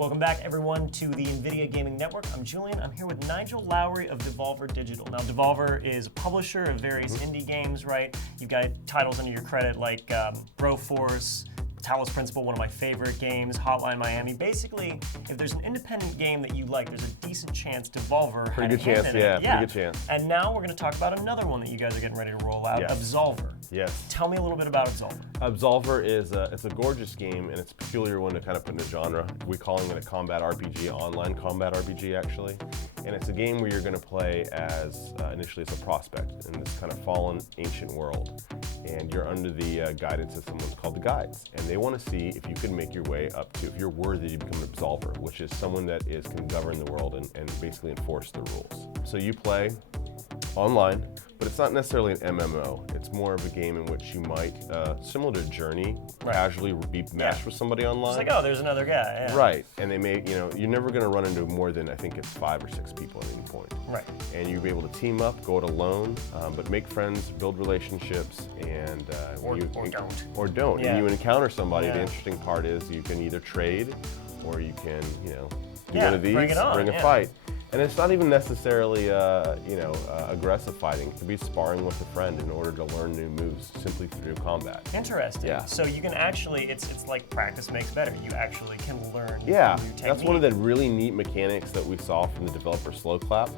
Welcome back, everyone, to the NVIDIA Gaming Network. I'm Julian. I'm here with Nigel Lowrie of Devolver Digital. Now, Devolver is a publisher of various indie games, right? You've got titles under your credit like Broforce, Talos Principle, one of my favorite games, Hotline Miami. Basically, if there's an independent game that you like, there's a decent chance Devolver had a hand in it. Pretty good chance. And now we're going to talk about another one that you guys are getting ready to roll out, Absolver. Yes. Tell me a little bit about Absolver. Absolver is it's a gorgeous game, and it's a peculiar one to kind of put in a genre. We're calling it a combat RPG, online combat RPG actually. And it's a game where you're going to play as, initially as a prospect in this kind of fallen ancient world. And you're under the guidance of someone called the Guides. And they want to see if you can make your way up to, if you're worthy to become an Absolver, which is someone that can govern the world and basically enforce the rules. So you play online, but it's not necessarily an MMO. It's more of a game in which you might, similar to Journey, casually be matched with somebody online. It's like, oh, there's another guy. Yeah. Right, and they may, you're never going to run into more than, I think it's 5 or 6 people at any point. Right. And you'll be able to team up, go it alone, but make friends, build relationships, and or don't. Or don't. Yeah. And you encounter somebody. The interesting part is you can either trade, or you can, do one of these, bring a fight. And it's not even necessarily, aggressive fighting. It could be sparring with a friend in order to learn new moves simply through combat. Interesting. Yeah. So you can actually, it's like practice makes better. You actually can learn new techniques. That's one of the really neat mechanics that we saw from the developer Slow Clap,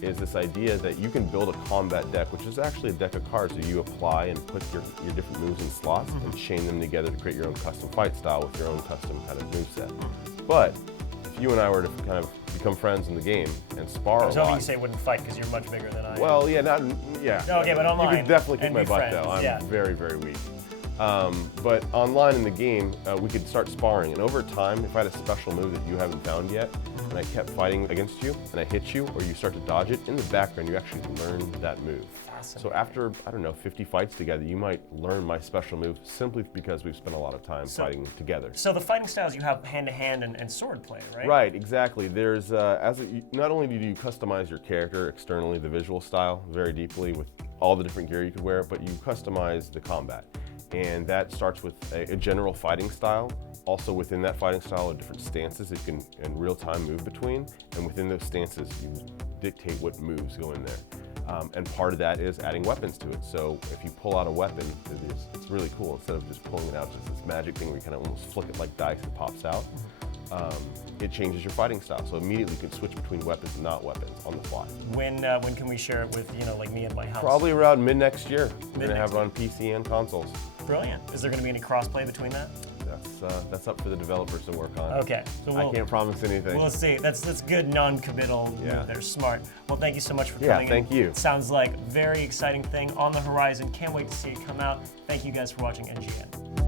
is this idea that you can build a combat deck, which is actually a deck of cards that you apply and put your different moves in slots and chain them together to create your own custom fight style with your own custom kind of moveset. But if you and I were to kind of become friends in the game and spar a lot. I was hoping you say wouldn't fight because you're much bigger than I am. Well, Okay, but online. You could definitely kick my butt friends. though. I'm very, very weak. But online in the game, we could start sparring, and over time, if I had a special move that you haven't found yet, and I kept fighting against you, and I hit you, or you start to dodge it, in the background, you actually learn that move. So after, 50 fights together, you might learn my special move simply because we've spent a lot of time fighting together. So the fighting styles you have hand-to-hand and sword play, right? Right, exactly. There's, not only do you customize your character externally, the visual style, very deeply with all the different gear you could wear, but you customize the combat. And that starts with a general fighting style. Also within that fighting style are different stances that you can in real time move between. And within those stances, you dictate what moves go in there. And part of that is adding weapons to it. So if you pull out a weapon, it's really cool. Instead of just pulling it out, just this magic thing where you kind of almost flick it like dice and it pops out. It changes your fighting style. So immediately you can switch between weapons and not weapons on the fly. When can we share it with, like me at my house? Probably around mid next year. We're going to have it on PC and consoles. Brilliant. Is there going to be any crossplay between that? That's up for the developers to work on. Okay. So I can't promise anything. We'll see. That's good non-committal. They're smart. Well, thank you so much for coming in. Thank you. It sounds like a very exciting thing on the horizon. Can't wait to see it come out. Thank you guys for watching NGN.